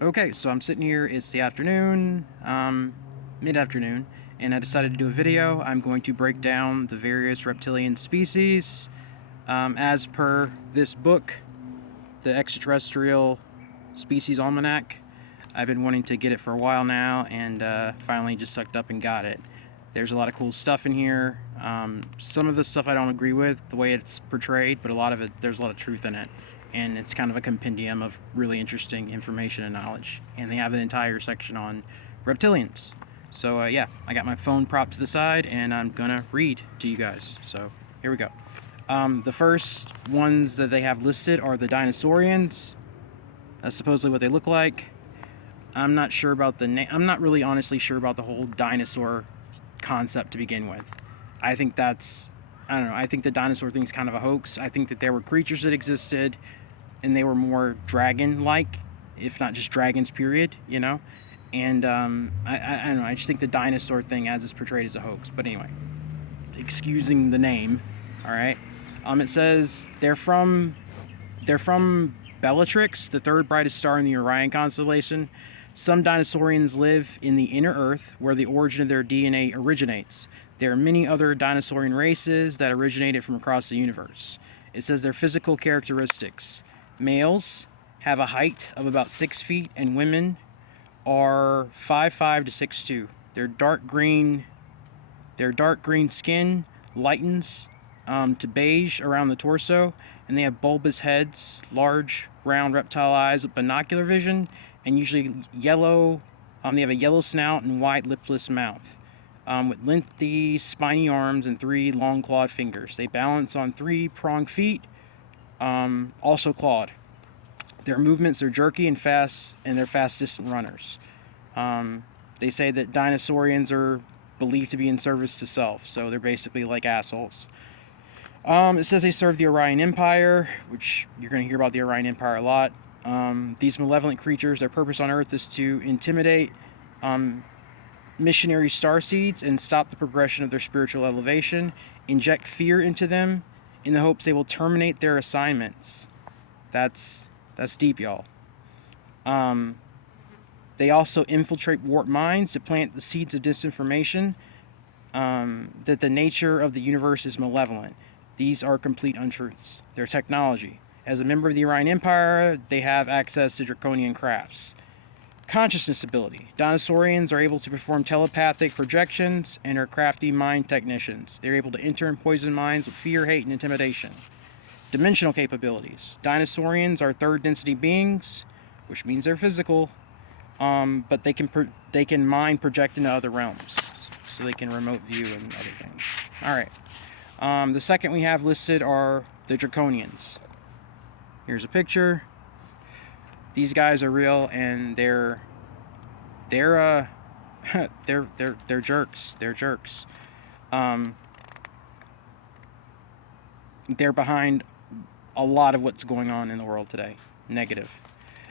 Okay, so I'm sitting here, it's the afternoon, mid-afternoon, and I decided to do a video. I'm going to break down the various reptilian species as per this book, the Extraterrestrial Species Almanac. I've been wanting to get it for a while now, and finally just sucked up and got it. There's a lot of cool stuff in here. Some of the stuff I don't agree with, the way it's portrayed, but a lot of it, there's a lot of truth in it. And it's kind of a compendium of really interesting information and knowledge. And they have an entire section on reptilians. So yeah, I got my phone propped to the side, and I'm gonna read to you guys. So here we go. The first ones that they have listed are the dinosaurians. That's supposedly what they look like. I'm not sure about the name. I'm not really honestly sure about the whole dinosaur concept to begin with. I think that's, I don't know, I think the dinosaur thing's kind of a hoax. I think that there were creatures that existed and they were more dragon-like, if not just dragons, period, you know? And I don't know, I just think the dinosaur thing as it's portrayed is a hoax. But anyway, excusing the name, all right? It says they're from Bellatrix, the third brightest star in the Orion constellation. Some dinosaurians live in the inner Earth, where the origin of their DNA originates. There are many other dinosaurian races that originated from across the universe. It says their physical characteristics. Males have a height of about 6 feet, and women are 5'5" to 6'2". Their dark green skin lightens to beige around the torso, and they have bulbous heads, large round reptile eyes with binocular vision, and usually yellow. They have a yellow snout and white lipless mouth, with lengthy spiny arms and 3 long clawed fingers. They balance on 3 pronged feet, also clawed. Their movements are jerky and fast, and they're fast distant runners. They say that dinosaurians are believed to be in service to self, so they're basically like assholes. It says they serve the Orion Empire, which you're going to hear about the Orion Empire a lot. These malevolent creatures, their purpose on Earth is to intimidate missionary starseeds and stop the progression of their spiritual elevation, inject fear into them in the hopes they will terminate their assignments. That's deep, y'all. They also infiltrate warped minds to plant the seeds of disinformation that the nature of the universe is malevolent. These are complete untruths. Their technology. As a member of the Orion Empire, they have access to draconian crafts. Consciousness ability. Dinosaurians are able to perform telepathic projections and are crafty mind technicians. They're able to enter and poison minds with fear, hate, and intimidation. Dimensional capabilities. Dinosaurians are third density beings, which means they're physical, but they can mind project into other realms, so they can remote view and other things. All right. The second we have listed are the Draconians. Here's a picture. These guys are real, and they're jerks. They're jerks. They're behind a lot of what's going on in the world today. Negative.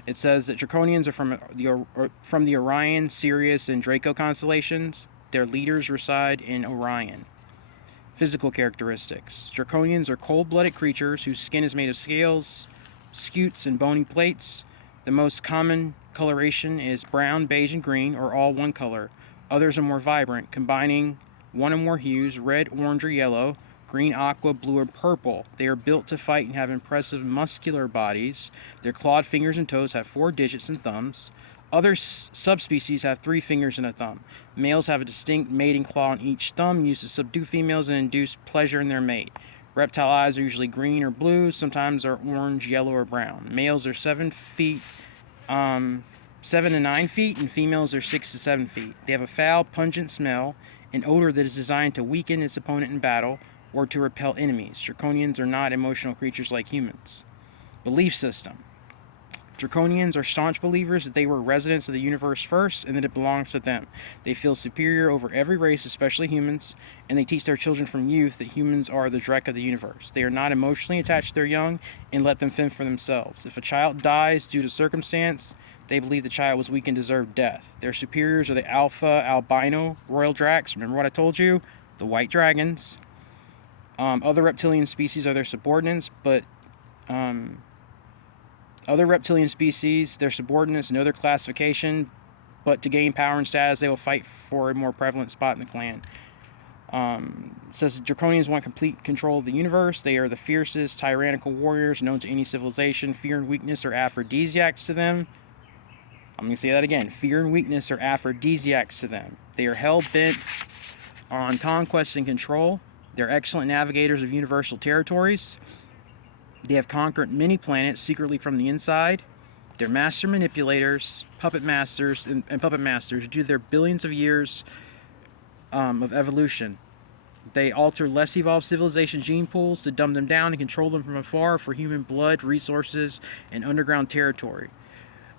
It says that Draconians are from the Orion, Sirius, and Draco constellations. Their leaders reside in Orion. Physical characteristics. Draconians are cold-blooded creatures whose skin is made of scales, scutes, and bony plates. The most common coloration is brown, beige, and green, or all one color. Others are more vibrant, combining one or more hues: red, orange, or yellow, green, aqua, blue, or purple. They are built to fight and have impressive muscular bodies. Their clawed fingers and toes have 4 digits and thumbs. Other subspecies have 3 fingers and a thumb. Males have a distinct mating claw on each thumb used to subdue females and induce pleasure in their mate. Reptile eyes are usually green or blue, sometimes are orange, yellow, or brown. Males are 7 to 9 feet, and females are 6 to 7 feet. They have a foul, pungent smell, an odor that is designed to weaken its opponent in battle or to repel enemies. Draconians are not emotional creatures like humans. Belief system. Draconians are staunch believers that they were residents of the universe first and that it belongs to them. They feel superior over every race, especially humans, and they teach their children from youth that humans are the dreck of the universe. They are not emotionally attached to their young and let them fend for themselves. If a child dies due to circumstance, they believe the child was weak and deserved death. Their superiors are the alpha albino royal dracs. Remember what I told you? The white dragons. Other reptilian species are their subordinates, but Other reptilian species, their subordinates know their classification, but to gain power and status, they will fight for a more prevalent spot in the clan. Says Draconians want complete control of the universe. They are the fiercest, tyrannical warriors known to any civilization. Fear and weakness are aphrodisiacs to them. I'm going to say that again. Fear and weakness are aphrodisiacs to them. They are hell-bent on conquest and control. They're excellent navigators of universal territories. They have conquered many planets secretly from the inside. They're master manipulators, puppet masters, and puppet masters due to their billions of years of evolution. They alter less evolved civilization gene pools to dumb them down and control them from afar for human blood, resources, and underground territory.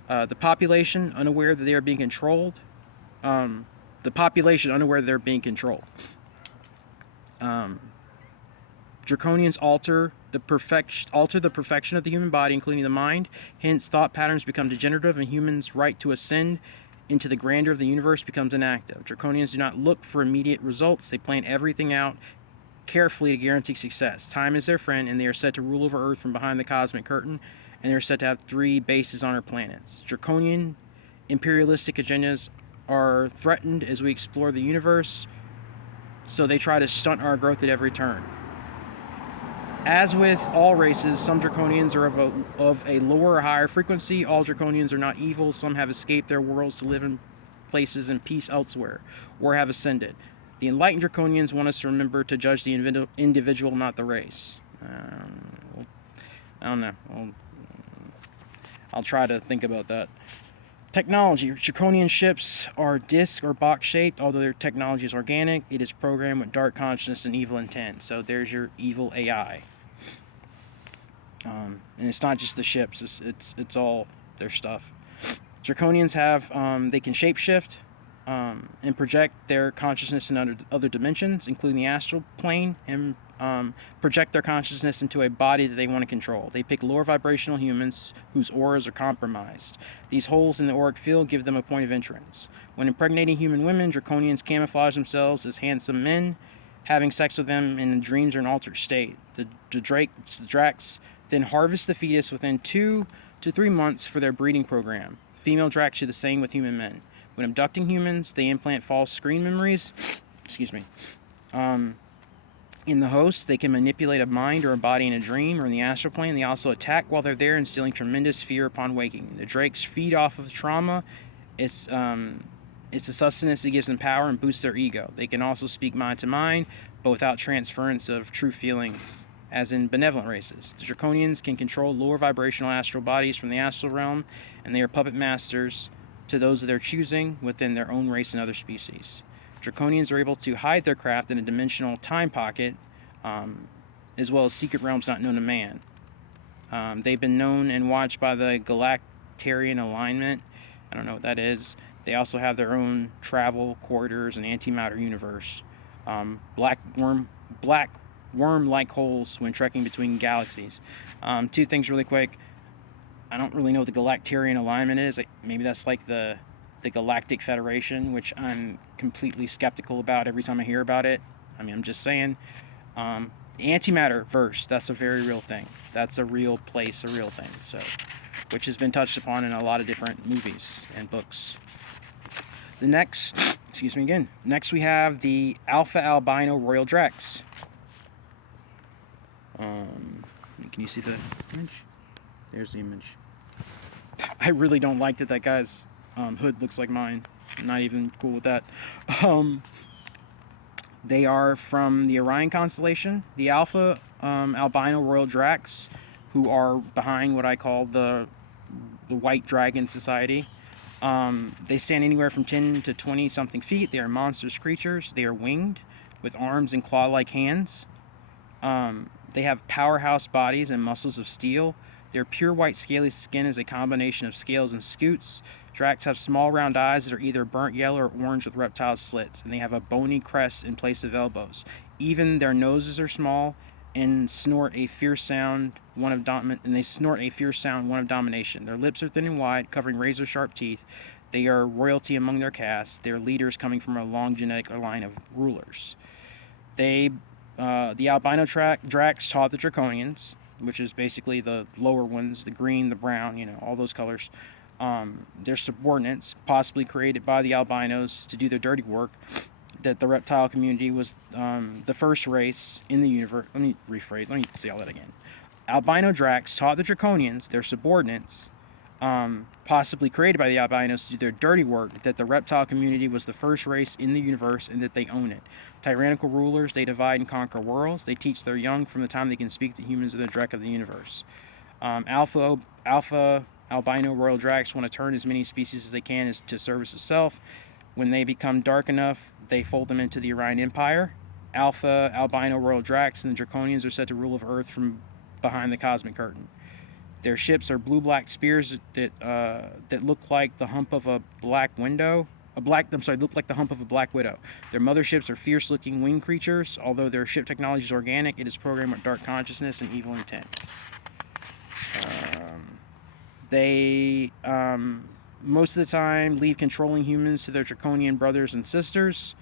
The population, unaware that they are being controlled. Draconians alter the perfection of the human body, including the mind. Hence, thought patterns become degenerative, and humans' right to ascend into the grandeur of the universe becomes inactive. Draconians do not look for immediate results. They plan everything out carefully to guarantee success. Time is their friend, and they are set to rule over Earth from behind the cosmic curtain, and they are said to have 3 bases on our planets. Draconian imperialistic agendas are threatened as we explore the universe, so they try to stunt our growth at every turn. As with all races, some Draconians are of a lower or higher frequency. All Draconians are not evil. Some have escaped their worlds to live in places in peace elsewhere, or have ascended. The enlightened Draconians want us to remember to judge the individual, not the race. I don't know. I'll try to think about that. Technology. Draconian ships are disc or box shaped. Although their technology is organic, it is programmed with dark consciousness and evil intent. So there's your evil AI. And it's not just the ships. It's all their stuff. Draconians have they can shapeshift and project their consciousness in other dimensions, including the astral plane, and project their consciousness into a body that they want to control. They pick lower vibrational humans whose auras are compromised. These holes in the auric field give them a point of entrance. When impregnating human women, Draconians camouflage themselves as handsome men, having sex with them in dreams or an altered state. The Dracs then harvest the fetus within 2 to 3 months for their breeding program. Female Dracs do the same with human men. When abducting humans, they implant false screen memories. In the host, they can manipulate a mind or a body in a dream or in the astral plane. They also attack while they're there, instilling tremendous fear upon waking. The Drakes feed off of trauma. It's the sustenance that gives them power and boosts their ego. They can also speak mind to mind, but without transference of true feelings, as in benevolent races. The Draconians can control lower vibrational astral bodies from the astral realm, and they are puppet masters to those of their choosing within their own race and other species. Draconians are able to hide their craft in a dimensional time pocket, as well as secret realms not known to man. They've been known and watched by the Galactarian Alignment. I don't know what that is. They also have their own travel corridors and antimatter universe. Black worm-like holes when trekking between galaxies. 2 things really quick. I don't really know what the Galactarian Alignment is. Maybe that's like the Galactic Federation, which I'm completely skeptical about every time I hear about it. I mean, I'm just saying. Antimatter verse, that's a very real thing. That's a real place, a real thing. So, which has been touched upon in a lot of different movies and books. Next we have the Alpha Albino Royal Drax. Can you see the image? There's the image. I really don't like that guy's hood looks like mine. I'm not even cool with that. They are from the Orion constellation. The Alpha Albino Royal Drax, who are behind what I call the White Dragon Society. They stand anywhere from 10 to 20 something feet. They are monstrous creatures. They are winged with arms and claw-like hands. They have powerhouse bodies and muscles of steel. Their pure white scaly skin is a combination of scales and scutes. Dracs have small round eyes that are either burnt yellow or orange with reptile slits, and they have a bony crest in place of elbows. Even their noses are small and snort a fierce sound, one of domination. Their lips are thin and wide, covering razor-sharp teeth. They are royalty among their caste. Their leaders coming from a long genetic line of rulers. The albino Dracs taught the Draconians. which is basically the lower ones, the green, the brown, all those colors. They're subordinates, possibly created by the albinos to do their dirty work. That the reptile community was the first race in the universe. Let me rephrase. Let me say all that again. Albino Dracs taught the Draconians, their subordinates, possibly created by the albinos to do their dirty work, that the reptile community was the first race in the universe and that they own it. Tyrannical rulers, they divide and conquer worlds. They teach their young from the time they can speak that humans are the dreck of the universe. Alpha albino royal dracs want to turn as many species as they can as to service itself. When they become dark enough, they fold them into the Orion Empire. Alpha albino royal dracs and the Draconians are said to rule of Earth from behind the cosmic curtain. Their ships are blue-black spears that look like the hump of a black window. Look like the hump of a black widow. Their motherships are fierce-looking winged creatures. Although their ship technology is organic, it is programmed with dark consciousness and evil intent. They most of the time leave controlling humans to their draconian brothers and sisters.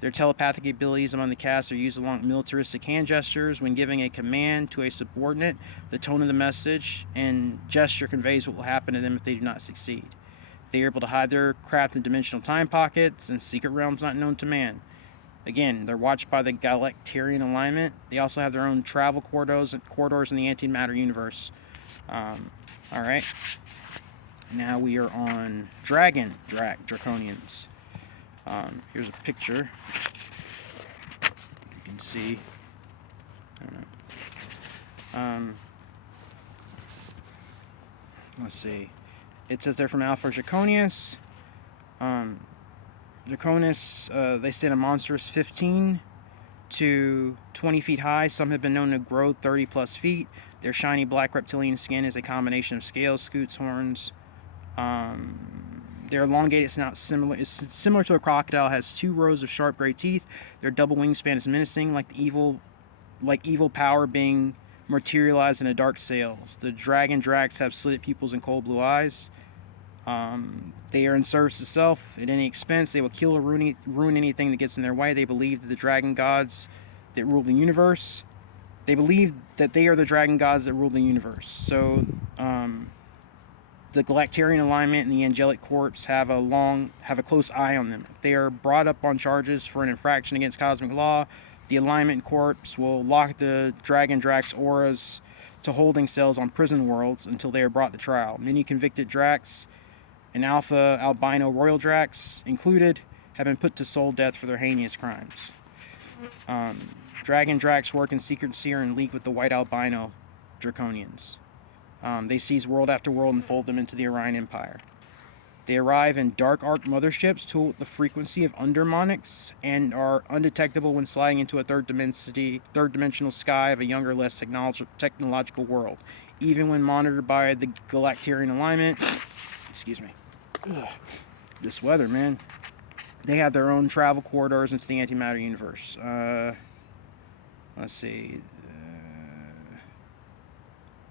Their telepathic abilities among the cast are used along with militaristic hand gestures. When giving a command to a subordinate, the tone of the message and gesture conveys what will happen to them if they do not succeed. They are able to hide their craft in dimensional time pockets and secret realms not known to man. Again, they're watched by the Galactarian alignment. They also have their own travel corridors in the antimatter universe. Alright. Now we are on Dragon Draconians. Here's a picture. You can see. I don't know. Let's see. It says they're from Alpha Draconis. Draconis, they stand a monstrous 15 to 20 feet high. Some have been known to grow 30 plus feet. Their shiny black reptilian skin is a combination of scales, scutes, horns. Their elongated snout is similar to a crocodile, has 2 rows of sharp gray teeth. Their double wingspan is menacing, like evil power being materialized in a dark sails. The dragon dracs have slitted pupils and cold blue eyes. They are in service to self at any expense. They will kill or ruin anything that gets in their way. They believe that the dragon gods that rule the universe. They believe that they are the dragon gods that rule the universe. So, the Galactarian alignment and the angelic corps have a close eye on them. If they are brought up on charges for an infraction against cosmic law, the alignment corps will lock the dragon dracs auras to holding cells on prison worlds until they are brought to trial. Many convicted dracs and alpha albino royal dracs included have been put to soul death for their heinous crimes. Dragon dracs work in secret seer and league with the white albino draconians. They seize world after world and fold them into the Orion Empire. They arrive in dark arc motherships tooled with the frequency of undermonics and are undetectable when sliding into a third dimensional sky of a younger, less technological world. Even when monitored by the Galactarian alignment, excuse me, this weather, man. They have their own travel corridors into the antimatter universe. Let's see.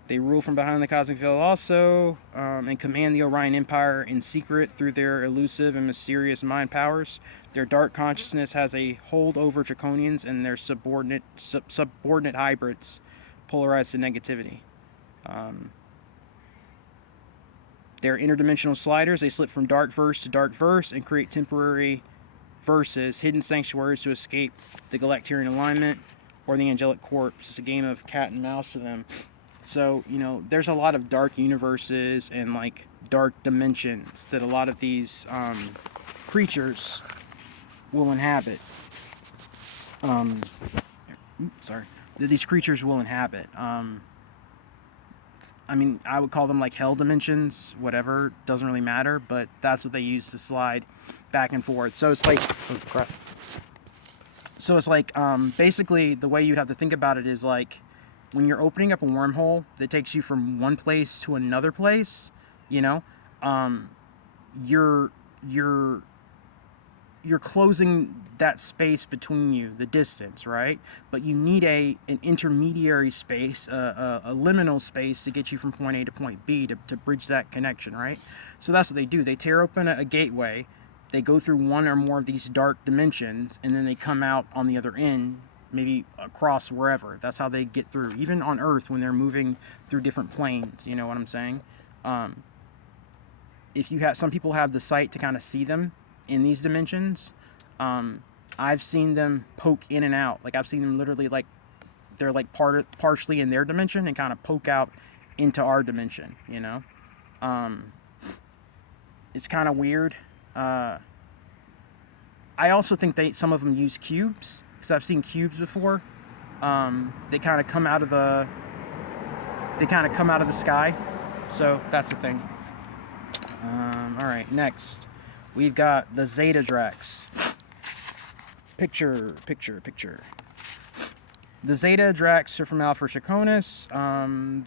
They rule from behind the cosmic veil also, and command the Orion Empire in secret through their elusive and mysterious mind powers. Their dark consciousness has a hold over Draconians and their subordinate hybrids, polarized to negativity. They're interdimensional sliders. They slip from dark verse to dark verse and create temporary verses, hidden sanctuaries to escape the Galactarian alignment or the angelic corps. It's a game of cat and mouse for them. So, there's a lot of dark universes and, dark dimensions that a lot of these creatures will inhabit. That these creatures will inhabit. I would call them, hell dimensions, whatever, doesn't really matter, but that's what they use to slide back and forth. So it's basically, the way you'd have to think about it is, when you're opening up a wormhole that takes you from one place to another place, you're closing that space between you, the distance, right? But you need an intermediary space, a liminal space to get you from point A to point B to bridge that connection, right? So that's what they do. They tear open a gateway, they go through one or more of these dark dimensions, and then they come out on the other end maybe across wherever. That's how they get through. Even on Earth, when they're moving through different planes, you know what I'm saying? If you have, some people have the sight to kind of see them in these dimensions. I've seen them poke in and out. Like I've seen them literally like they're like partially in their dimension and kind of poke out into our dimension. You know, it's kind of weird. I also think some of them use cubes, because I've seen cubes before. They kind of come out of the sky, so that's the thing. All right, next we've got the Zeta Drax. Picture. The Zeta Drax are from Alpha Draconis.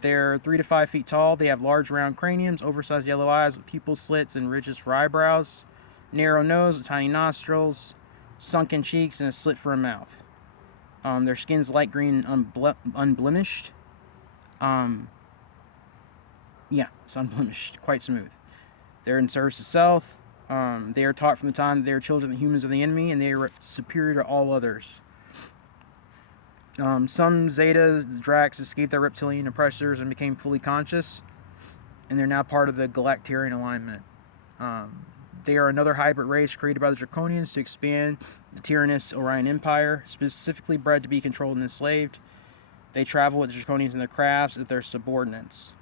They're 3 to 5 feet tall. They have large round craniums, oversized yellow eyes, pupil slits, and ridges for eyebrows, narrow nose, tiny nostrils, sunken cheeks, and a slit for a mouth. Their skin's light green and unblemished. Yeah, it's unblemished, quite smooth. They're in service to self. They are taught from the time that they are children that humans are the enemy, and they are superior to all others. Some Zeta Drax escaped their reptilian oppressors and became fully conscious, and they're now part of the Galactarian alignment. They are another hybrid race created by the Draconians to expand the tyrannous Orion Empire, specifically bred to be controlled and enslaved. They travel with the Draconians in their crafts as their subordinates.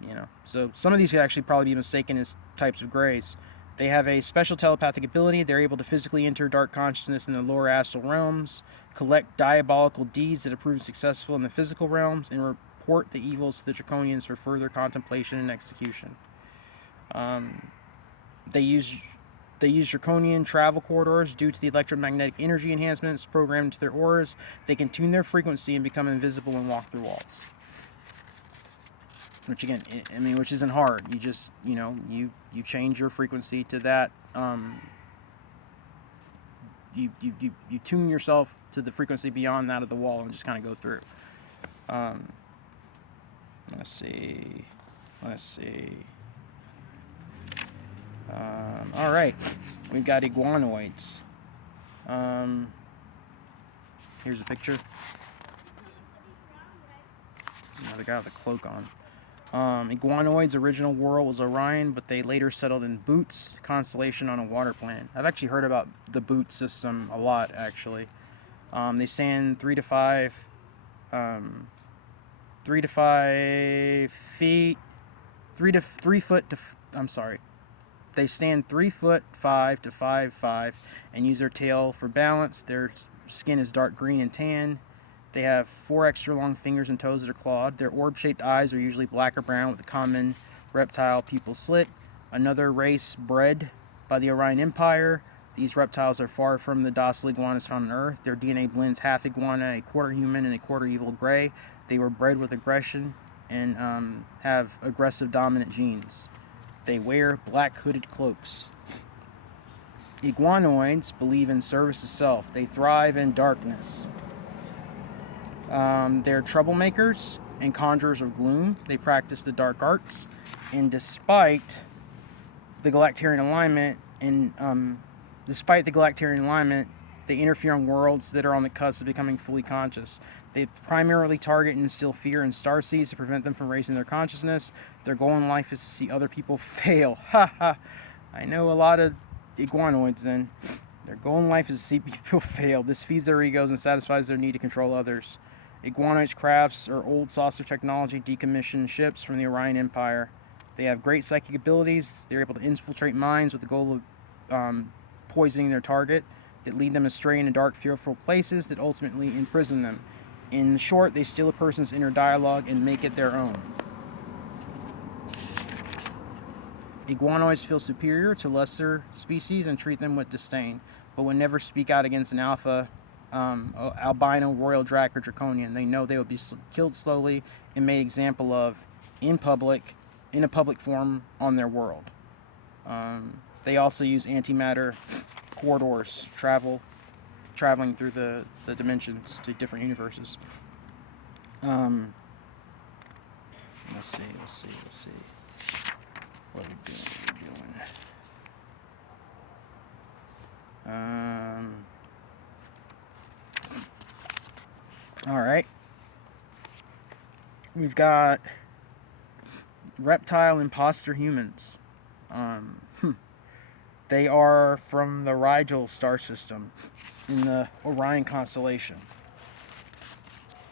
You know, so some of these could actually probably be mistaken as types of Greys. They have a special telepathic ability. They're able to physically enter dark consciousness in the lower astral realms, collect diabolical deeds that have proven successful in the physical realms, and report the evils to the Draconians for further contemplation and execution. They use Draconian travel corridors due to the electromagnetic energy enhancements programmed into their auras. They can tune their frequency and become invisible and walk through walls. Which again, I mean, which isn't hard. You just, you know, you change your frequency to that. You tune yourself to the frequency beyond that of the wall and just kind of go through. Let's see. All right, we've got iguanoids. Here's a picture. Another guy with a cloak on. Iguanoid's original world was Orion, but they later settled in Boots constellation on a water planet. I've actually heard about the Boot system a lot, actually. They stand 3 to 5 feet, 3 foot to, I'm sorry. They stand 3 foot 5 to 5'5" and use their tail for balance. Their skin is dark green and tan. They have 4 extra long fingers and toes that are clawed. Their orb-shaped eyes are usually black or brown with a common reptile pupil slit. Another race bred by the Orion Empire. These reptiles are far from the docile iguanas found on Earth. Their DNA blends half iguana, a quarter human, and a quarter evil gray. They were bred with aggression and have aggressive dominant genes. They wear black hooded cloaks. Iguanoids believe in service to self. They thrive in darkness. They're troublemakers and conjurers of gloom. They practice the dark arts, and despite the Galactarian alignment, they interfere on worlds that are on the cusp of becoming fully conscious. They primarily target and instill fear in starseeds to prevent them from raising their consciousness. Their goal in life is to see other people fail. Ha ha! I know a lot of iguanoids then. Their goal in life is to see people fail. This feeds their egos and satisfies their need to control others. Iguanoids' crafts are old saucer technology decommissioned ships from the Orion Empire. They have great psychic abilities. They're able to infiltrate minds with the goal of poisoning their target, that lead them astray into dark, fearful places that ultimately imprison them. In short, they steal a person's inner dialogue and make it their own. Iguanoids feel superior to lesser species and treat them with disdain, but would never speak out against an alpha albino royal drac or draconian. They know they will be killed slowly and made example of in a public form on their world. They also use antimatter corridors, traveling through the dimensions to different universes. Let's see. What are we doing? Alright. We've got reptile imposter humans. They are from the Rigel star system in the Orion constellation.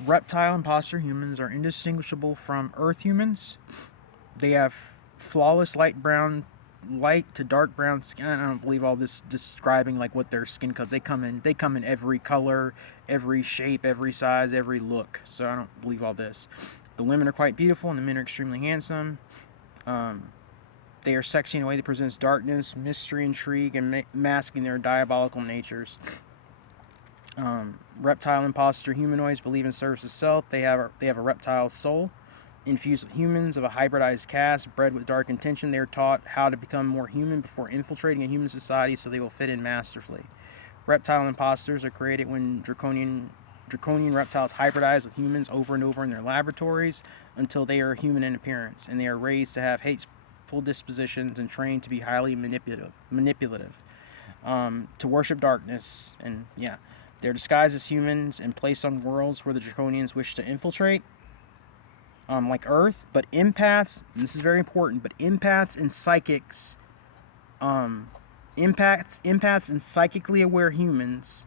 Reptile imposter humans are indistinguishable from Earth humans. They have flawless light to dark brown skin. I don't believe all this describing like what their skin color. They come in every color, every shape, every size, every look. So I don't believe all this. The women are quite beautiful and the men are extremely handsome. They are sexy in a way that presents darkness, mystery, intrigue, and masking their diabolical natures. Reptile imposter humanoids believe in service to self. They have a reptile soul. Infused humans of a hybridized caste, bred with dark intention, they are taught how to become more human before infiltrating a human society so they will fit in masterfully. Reptile imposters are created when draconian reptiles hybridize with humans over and over in their laboratories until they are human in appearance, and they are raised to have hateful dispositions and trained to be highly manipulative, to worship darkness, and yeah. They're disguised as humans and placed on worlds where the draconians wish to infiltrate, like Earth. But empaths, and this is very important, but empaths and psychics, empaths and psychically aware humans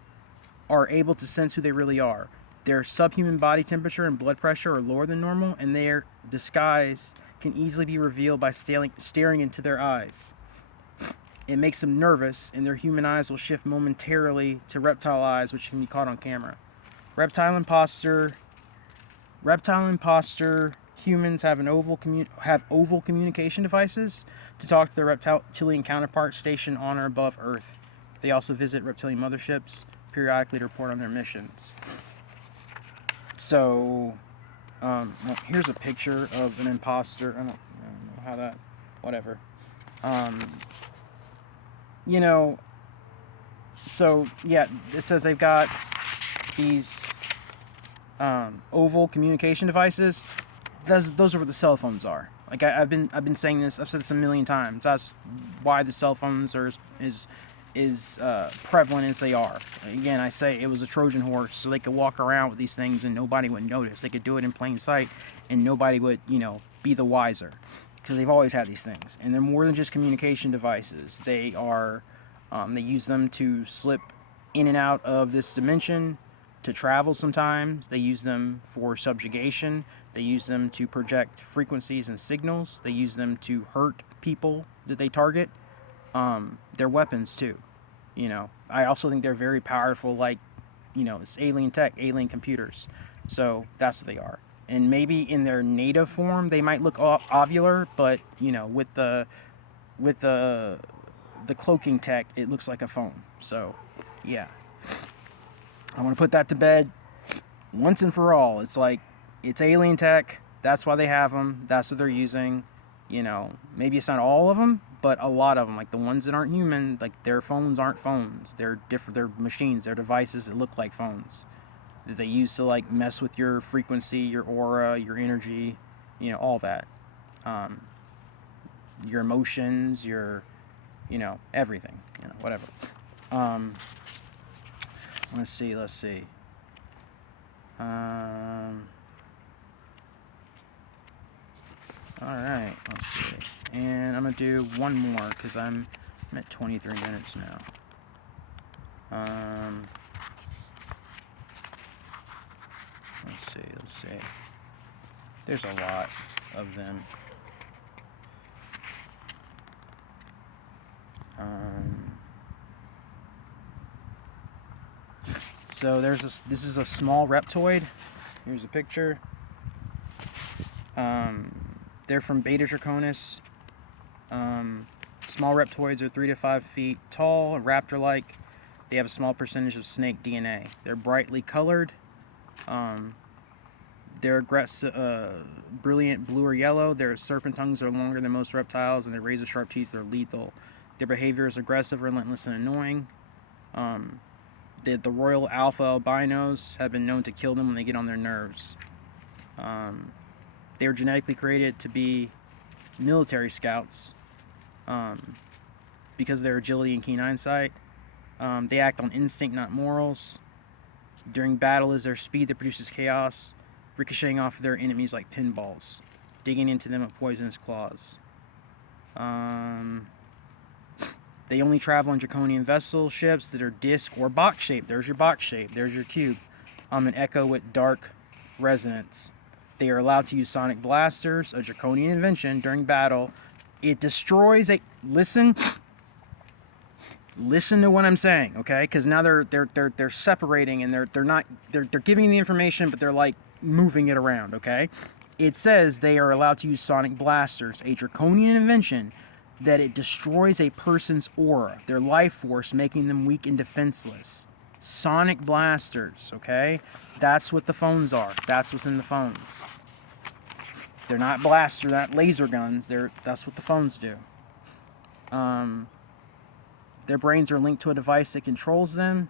are able to sense who they really are. Their subhuman body temperature and blood pressure are lower than normal, and their disguise can easily be revealed by staring into their eyes. It makes them nervous, and their human eyes will shift momentarily to reptile eyes, which can be caught on camera. Reptile imposter humans have oval communication devices to talk to their reptilian counterparts stationed on or above Earth. They also visit reptilian motherships periodically to report on their missions. So, here's a picture of an imposter. I don't know how that, whatever. So yeah, it says they've got these oval communication devices. Those are what the cell phones are. Like I've been saying this. I've said this a million times. That's why the cell phones are is prevalent as they are. Again, I say it was a Trojan horse, so they could walk around with these things and nobody would notice. They could do it in plain sight, and nobody would be the wiser, because they've always had these things, and they're more than just communication devices. They are they use them to slip in and out of this dimension, to travel sometimes. They use them for subjugation. They use them to project frequencies and signals. They use them to hurt people that they target. They're weapons too. I also think they're very powerful, like, it's alien tech, alien computers. So that's what they are. And maybe in their native form, they might look ovular, but, with the cloaking tech, it looks like a phone. So, yeah. I want to put that to bed once and for all. It's like, it's alien tech. That's why they have them. That's what they're using. Maybe it's not all of them, but a lot of them. Like the ones that aren't human, like their phones aren't phones. They're different. They're machines. They're devices that look like phones that they use to like mess with your frequency, your aura, your energy, all that. Your emotions, your, everything, whatever. Let's see. Alright, let's see. And I'm going to do one more, because I'm at 23 minutes now. Let's see. There's a lot of them. So this is a small reptoid. Here's a picture. They're from Beta Draconis. Small reptoids are 3 to 5 feet tall, raptor-like. They have a small percentage of snake DNA. They're brightly colored. They're brilliant blue or yellow. Their serpent tongues are longer than most reptiles, and their razor-sharp teeth are lethal. Their behavior is aggressive, relentless, and annoying. The royal alpha albinos have been known to kill them when they get on their nerves. They were genetically created to be military scouts because of their agility and keen eyesight. They act on instinct, not morals. During battle is their speed that produces chaos, ricocheting off their enemies like pinballs, digging into them with poisonous claws. They only travel in draconian vessel ships that are disc or box shaped. There's your box shape. There's your cube. An echo with dark resonance. They are allowed to use sonic blasters, a draconian invention, during battle. It destroys a... Listen to what I'm saying, okay? Because now they're separating, and they're giving you the information, but they're like moving it around, okay? It says they are allowed to use sonic blasters, a draconian invention that it destroys a person's aura, their life force, making them weak and defenseless. Sonic blasters, okay? That's what the phones are. That's what's in the phones. They're not blasters, not laser guns. That's what the phones do. Their brains are linked to a device that controls them.